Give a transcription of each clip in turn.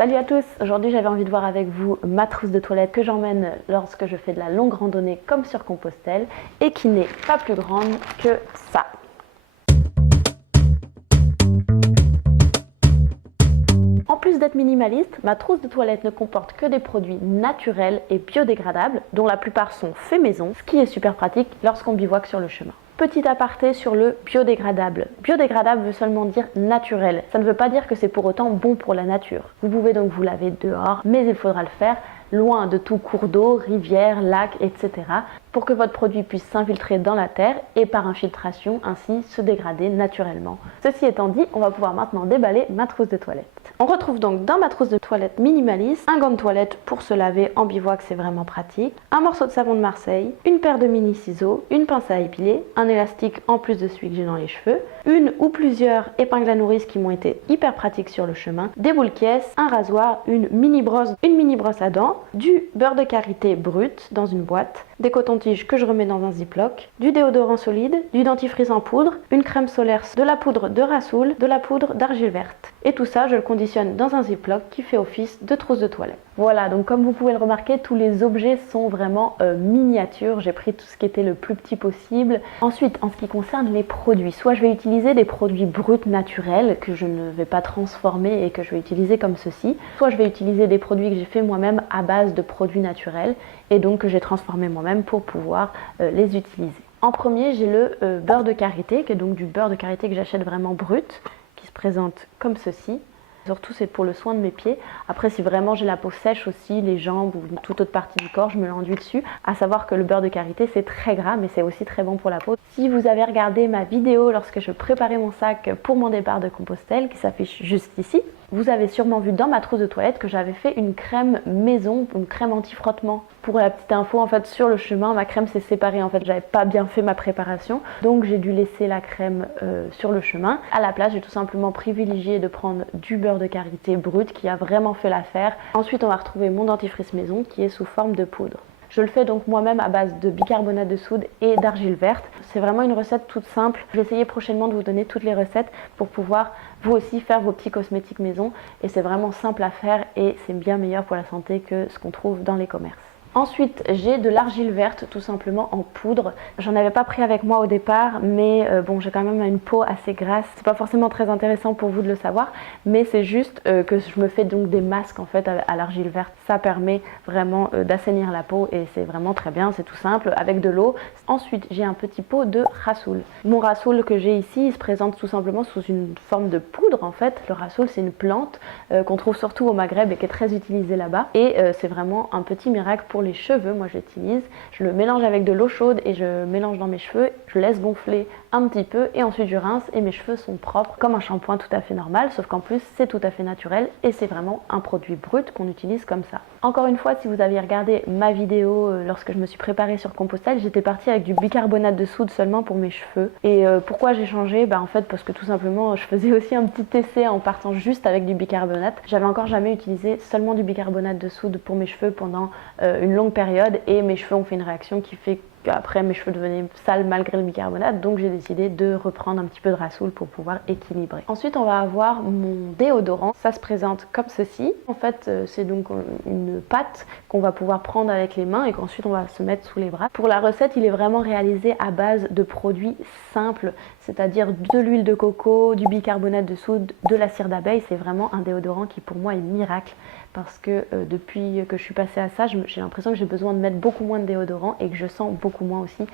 Salut à tous, aujourd'hui j'avais envie de voir avec vous ma trousse de toilette que j'emmène lorsque je fais de la longue randonnée comme sur Compostelle et qui n'est pas plus grande que ça. En plus d'être minimaliste, ma trousse de toilette ne comporte que des produits naturels et biodégradables dont la plupart sont faits maison, ce qui est super pratique lorsqu'on bivouaque sur le chemin. Petit aparté sur le biodégradable. Biodégradable veut seulement dire naturel. Ça ne veut pas dire que c'est pour autant bon pour la nature. Vous pouvez donc vous laver dehors, mais il faudra le faire loin de tout cours d'eau, rivière, lac, etc. pour que votre produit puisse s'infiltrer dans la terre et par infiltration ainsi se dégrader naturellement. Ceci étant dit, on va pouvoir maintenant déballer ma trousse de toilette. On retrouve donc dans ma trousse de toilette minimaliste un gant de toilette pour se laver en bivouac, c'est vraiment pratique, un morceau de savon de Marseille, une paire de mini ciseaux, une pince à épiler, un élastique en plus de celui que j'ai dans les cheveux, une ou plusieurs épingles à nourrice qui m'ont été hyper pratiques sur le chemin, des boules caisses, un rasoir, une mini brosse à dents, du beurre de karité brut dans une boîte, des cotons-tiges que je remets dans un ziploc, du déodorant solide, du dentifrice en poudre, une crème solaire, de la poudre de Rasoul, de la poudre d'argile verte. Et tout ça, je le conditionne dans un ziploc qui fait office de trousse de toilette. Voilà, donc comme vous pouvez le remarquer, tous les objets sont vraiment miniatures. J'ai pris tout ce qui était le plus petit possible. Ensuite, en ce qui concerne les produits, soit je vais utiliser des produits bruts naturels que je ne vais pas transformer et que je vais utiliser comme ceci, soit je vais utiliser des produits que j'ai fait moi-même à base de produits naturels et donc que j'ai transformé moi-même pour pouvoir les utiliser. En premier, j'ai le beurre de karité, qui est donc du beurre de karité que j'achète vraiment brut, qui se présente comme ceci. Surtout c'est pour le soin de mes pieds. Après si vraiment j'ai la peau sèche aussi, les jambes ou toute autre partie du corps, je me l'enduis dessus. À savoir que le beurre de karité c'est très gras mais c'est aussi très bon pour la peau. Si vous avez regardé ma vidéo lorsque je préparais mon sac pour mon départ de Compostelle, qui s'affiche juste ici, vous avez sûrement vu dans ma trousse de toilette que j'avais fait une crème maison, une crème anti-frottement. Pour la petite info, en fait, sur le chemin, ma crème s'est séparée. En fait, j'avais pas bien fait ma préparation, donc j'ai dû laisser la crème sur le chemin. À la place, j'ai tout simplement privilégié de prendre du beurre de karité brut qui a vraiment fait l'affaire. Ensuite, on va retrouver mon dentifrice maison qui est sous forme de poudre. Je le fais donc moi-même à base de bicarbonate de soude et d'argile verte. C'est vraiment une recette toute simple. Je vais essayer prochainement de vous donner toutes les recettes pour pouvoir vous aussi faire vos petits cosmétiques maison. Et c'est vraiment simple à faire et c'est bien meilleur pour la santé que ce qu'on trouve dans les commerces. Ensuite, j'ai de l'argile verte tout simplement en poudre. J'en avais pas pris avec moi au départ, mais bon, j'ai quand même une peau assez grasse. C'est pas forcément très intéressant pour vous de le savoir, mais c'est juste que je me fais donc des masques en fait à l'argile verte. Ça permet vraiment d'assainir la peau et c'est vraiment très bien, c'est tout simple, avec de l'eau. Ensuite, j'ai un petit pot de Rasoul. Mon Rasoul que j'ai ici, il se présente tout simplement sous une forme de poudre en fait. Le Rasoul, c'est une plante qu'on trouve surtout au Maghreb et qui est très utilisée là-bas. Et c'est vraiment un petit miracle pour les cheveux. Moi j'utilise, je le mélange avec de l'eau chaude et je mélange dans mes cheveux, je laisse gonfler un petit peu et ensuite je rince et mes cheveux sont propres comme un shampoing tout à fait normal, sauf qu'en plus c'est tout à fait naturel et c'est vraiment un produit brut qu'on utilise comme ça. Encore une fois, si vous aviez regardé ma vidéo lorsque je me suis préparée sur Compostelle, j'étais partie avec du bicarbonate de soude seulement pour mes cheveux. Et pourquoi j'ai changé? En fait parce que tout simplement je faisais aussi un petit essai en partant juste avec du bicarbonate. J'avais encore jamais utilisé seulement du bicarbonate de soude pour mes cheveux pendant une longue période et mes cheveux ont fait une réaction qui fait qu'après mes cheveux devenaient sales malgré le bicarbonate, donc j'ai décidé de reprendre un petit peu de Rasoul pour pouvoir équilibrer. Ensuite on va avoir mon déodorant, ça se présente comme ceci. En fait c'est donc une pâte qu'on va pouvoir prendre avec les mains et qu'ensuite on va se mettre sous les bras. Pour la recette il est vraiment réalisé à base de produits simples, c'est-à-dire de l'huile de coco, du bicarbonate de soude, de la cire d'abeille. C'est vraiment un déodorant qui pour moi est miracle parce que depuis que je suis passée à ça, j'ai l'impression que j'ai besoin de mettre beaucoup moins de déodorant et que je sens beaucoup moins aussi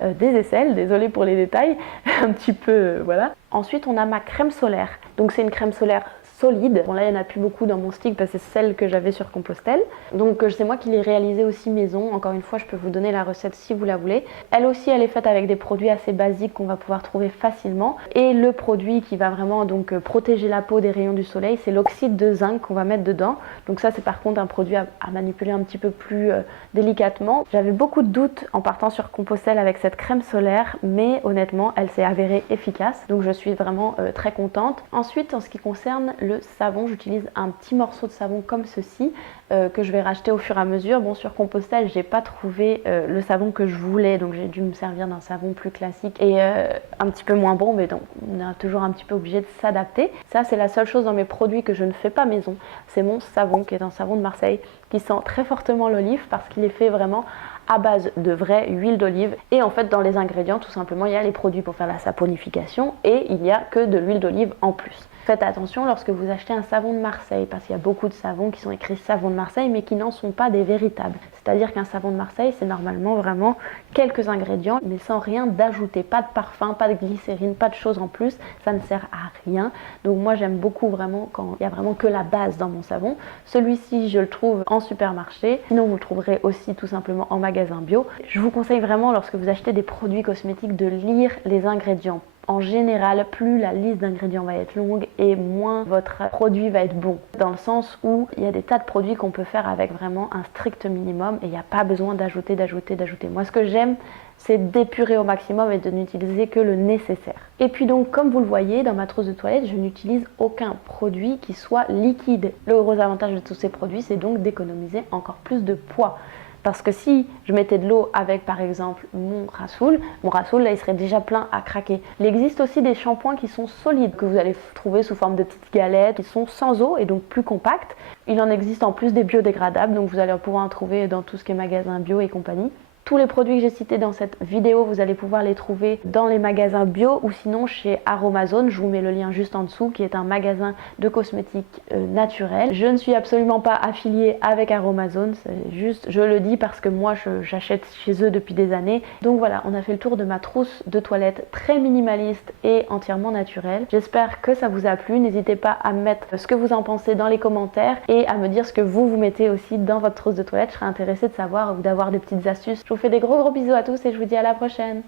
des aisselles, désolée pour les détails, un petit peu voilà. Ensuite on a ma crème solaire, donc c'est une crème solaire solide. Bon là il n'y en a plus beaucoup dans mon stick parce que c'est celle que j'avais sur Compostelle. Donc c'est moi qui l'ai réalisée aussi maison. Encore une fois je peux vous donner la recette si vous la voulez. Elle aussi elle est faite avec des produits assez basiques qu'on va pouvoir trouver facilement. Et le produit qui va vraiment donc protéger la peau des rayons du soleil, c'est l'oxyde de zinc qu'on va mettre dedans. Donc ça c'est par contre un produit à manipuler un petit peu plus délicatement. J'avais beaucoup de doutes en partant sur Compostelle avec cette crème solaire, mais honnêtement elle s'est avérée efficace. Donc je suis vraiment très contente. Ensuite en ce qui concerne le savon. J'utilise un petit morceau de savon comme ceci que je vais racheter au fur et à mesure. Bon, sur Compostelle, j'ai pas trouvé le savon que je voulais, donc j'ai dû me servir d'un savon plus classique et un petit peu moins bon, mais donc on est toujours un petit peu obligé de s'adapter. Ça, c'est la seule chose dans mes produits que je ne fais pas maison. C'est mon savon qui est un savon de Marseille qui sent très fortement l'olive parce qu'il est fait vraiment à base de vraie huile d'olive. Et en fait, dans les ingrédients, tout simplement, il y a les produits pour faire la saponification et il n'y a que de l'huile d'olive en plus. Faites attention lorsque vous achetez un savon de Marseille, parce qu'il y a beaucoup de savons qui sont écrits savon de Marseille, mais qui n'en sont pas des véritables. C'est-à-dire qu'un savon de Marseille, c'est normalement vraiment quelques ingrédients, mais sans rien d'ajouter. Pas de parfum, pas de glycérine, pas de choses en plus. Ça ne sert à rien. Donc moi, j'aime beaucoup vraiment quand il y a vraiment que la base dans mon savon. Celui-ci, je le trouve en supermarché. Sinon, vous le trouverez aussi tout simplement en magasin bio. Je vous conseille vraiment, lorsque vous achetez des produits cosmétiques, de lire les ingrédients. En général, plus la liste d'ingrédients va être longue et moins votre produit va être bon. Dans le sens où il y a des tas de produits qu'on peut faire avec vraiment un strict minimum et il n'y a pas besoin d'ajouter. Moi, ce que j'aime, c'est d'épurer au maximum et de n'utiliser que le nécessaire. Et puis donc, comme vous le voyez, dans ma trousse de toilette, je n'utilise aucun produit qui soit liquide. Le gros avantage de tous ces produits, c'est donc d'économiser encore plus de poids. Parce que si je mettais de l'eau avec par exemple mon rassoul là il serait déjà plein à craquer. Il existe aussi des shampoings qui sont solides, que vous allez trouver sous forme de petites galettes, qui sont sans eau et donc plus compacts. Il en existe en plus des biodégradables, donc vous allez pouvoir en trouver dans tout ce qui est magasin bio et compagnie. Tous les produits que j'ai cités dans cette vidéo, vous allez pouvoir les trouver dans les magasins bio ou sinon chez Aromazone. Je vous mets le lien juste en dessous, qui est un magasin de cosmétiques naturels. Je ne suis absolument pas affiliée avec Aromazone, c'est juste, je le dis parce que moi j'achète chez eux depuis des années. Donc voilà, on a fait le tour de ma trousse de toilette très minimaliste et entièrement naturelle. J'espère que ça vous a plu. N'hésitez pas à me mettre ce que vous en pensez dans les commentaires et à me dire ce que vous mettez aussi dans votre trousse de toilette. Je serais intéressée de savoir ou d'avoir des petites astuces. Je vous fais des gros bisous à tous et je vous dis à la prochaine.